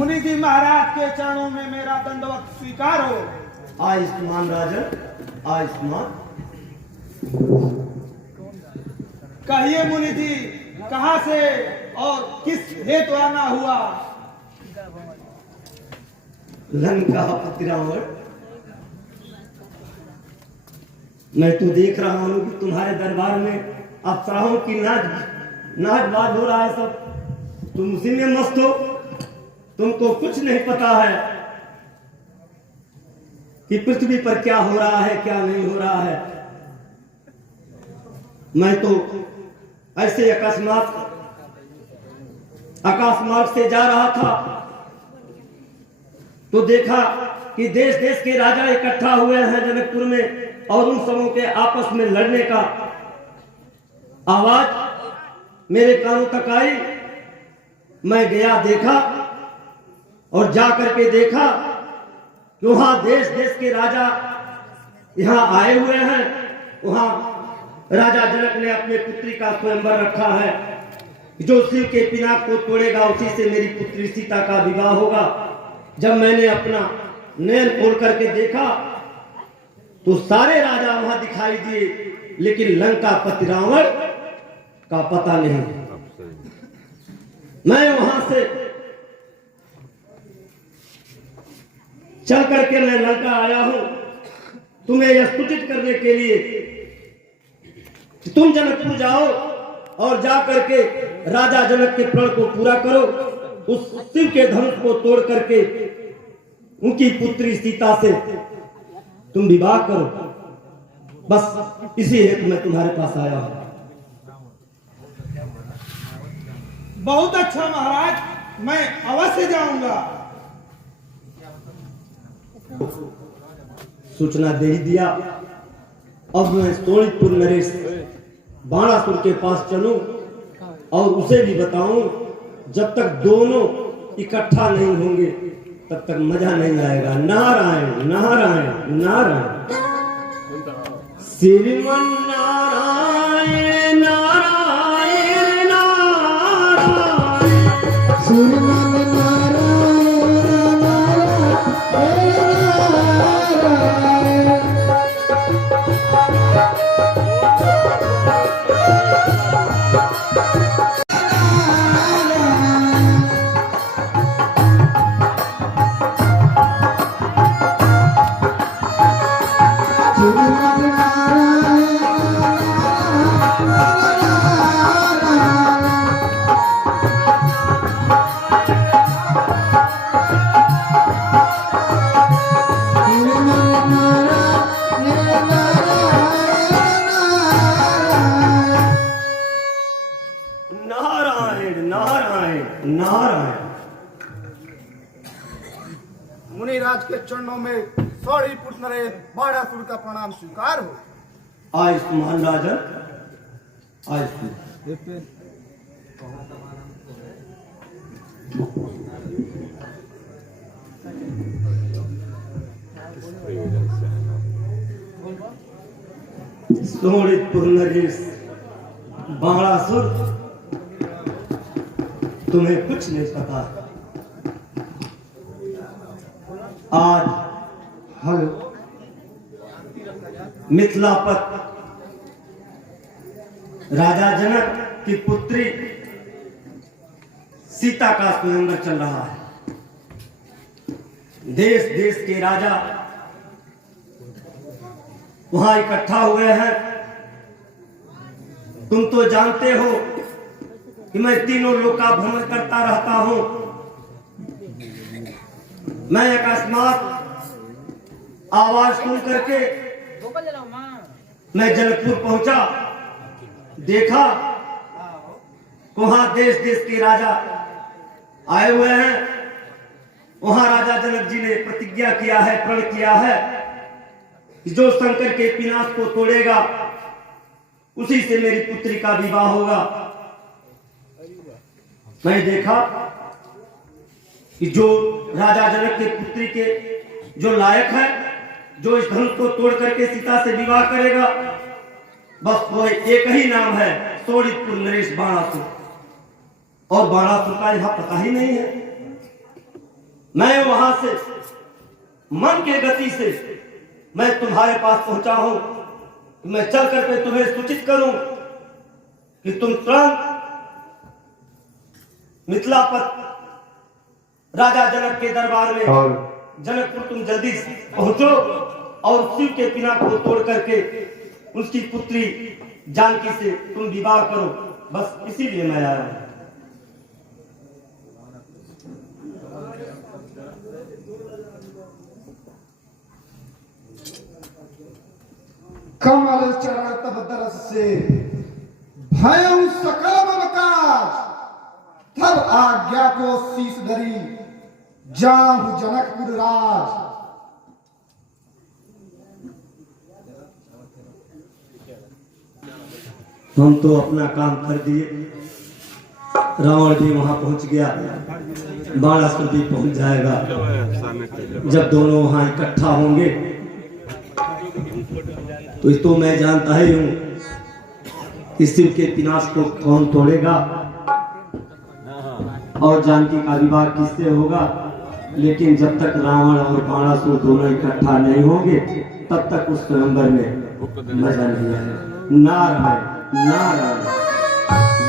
मुनि जी महाराज के चरणों में मेरा दंडवत स्वीकार हो। आयुष्मान राजन, आयुष्मान। कहिए मुनि जी, कहां से और किस हेतु आना हुआ? लंका पति रावण, मैं तो देख रहा हूं कि तुम्हारे दरबार में अप्सराओं की नाच हो रहा है सब। तुम उसी में मस्त हो। तुमको कुछ नहीं पता है कि पृथ्वी पर क्या हो रहा है, क्या नहीं हो रहा है। मैं तो ऐसे अकस्मात आकाश मार्ग से जा रहा था तो देखा कि देश देश के राजा इकट्ठा हुए हैं जनकपुर में, और उन सबों के आपस में लड़ने का आवाज मेरे कानों तक आई। मैं गया, देखा, और जा करके देखा कि वहां देश देश के राजा यहां आए हुए हैं। वहां राजा जनक ने अपने पुत्री का स्वयंवर रखा है। जो शिव के पिनाक को तोड़ेगा उसी से मेरी पुत्री सीता का विवाह होगा। जब मैंने अपना नयन खोल करके देखा तो सारे राजा वहां दिखाई दिए, लेकिन लंका पति रावण का पता नहीं। मैं वहां से चल करके मैं लंका आया हूं तुम्हें यह सूचित करने के लिए कि तुम जनकपुर जाओ और जा करके राजा जनक के प्रण को पूरा करो। उस शिव के धनुष को तोड़ करके उनकी पुत्री सीता से तुम विवाह करो। बस इसी हेतु मैं तुम्हारे पास आया हूं। बहुत अच्छा महाराज, मैं अवश्य जाऊंगा। सूचना दे ही दिया। अब मैं सोनितपुर नरेश बाणासुर के पास चलूं और उसे भी बताऊं, जब तक दोनों इकट्ठा नहीं होंगे तब तक मजा नहीं आएगा। नारायण नारायण नारायण, श्रीमन नारायण नारायण नारायण, श्रीमन नारायण नारायण। मुनिराज के चरणों में सोनीतपुर नरेश बाणासुर का प्रणाम स्वीकार हो। आयुष्मान राजन, आयुष्मान। सोनीतपुर नरेश बाणासुर, तुम्हें कुछ नहीं पता। आज हेलो मिथिलापत राजा जनक की पुत्री सीता का स्वयंवर चल रहा है। देश देश के राजा वहां इकट्ठा हुए हैं। तुम तो जानते हो कि मैं तीनों लोक का भ्रमण करता रहता हूं। मैं अकस्मात आवाज सुन करके मैं जनकपुर पहुंचा, देखा वहां देश देश के राजा आए हुए हैं। वहां राजा जनक जी ने प्रतिज्ञा किया है, प्रण किया है कि जो शंकर के पिनाक को तोड़ेगा उसी से मेरी पुत्री का विवाह होगा। मैं देखा कि जो राजा जनक के पुत्री के जो लायक है, जो इस धनुष को तोड़ करके सीता से विवाह करेगा, बस वो एक ही नाम है, सोनीतपुर नरेश बाणासुर। और बाणासुर का यहां पता ही नहीं है। मैं वहां से मन के गति से मैं तुम्हारे पास पहुंचा हूं कि मैं चल करके तुम्हें सूचित करूं कि तुम तुरंत मिथिलापत राजा जनक के दरबार में जनकपुर तुम जल्दी पहुंचो और शिव के पिना को तोड़ करके उसकी पुत्री जानकी से तुम विवाह करो। बस इसीलिए मैं आया हूं। कमल चरण तब दरस से भयं सकल ममकाज, तब आज्ञा को शीस धरी जाहु जनकपुर राज। हम तो अपना काम कर दिए, रावण भी वहां पहुंच गया, बाणासुर भी पहुंच जाएगा। जब दोनों वहां इकट्ठा होंगे तो मैं जानता ही हूं कि शिव के विनाश को कौन तोड़ेगा और जानकी का विवाह किससे होगा। लेकिन जब तक रावण और बाणासुर दोनों इकट्ठा नहीं होंगे तब तक उस स्वयंवर में मजा नहीं आएगा। नारायण नारायण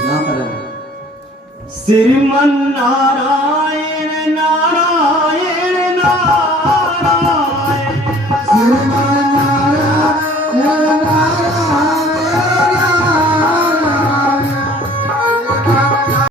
नारायण श्रीमन नारायण नारायण नारायण।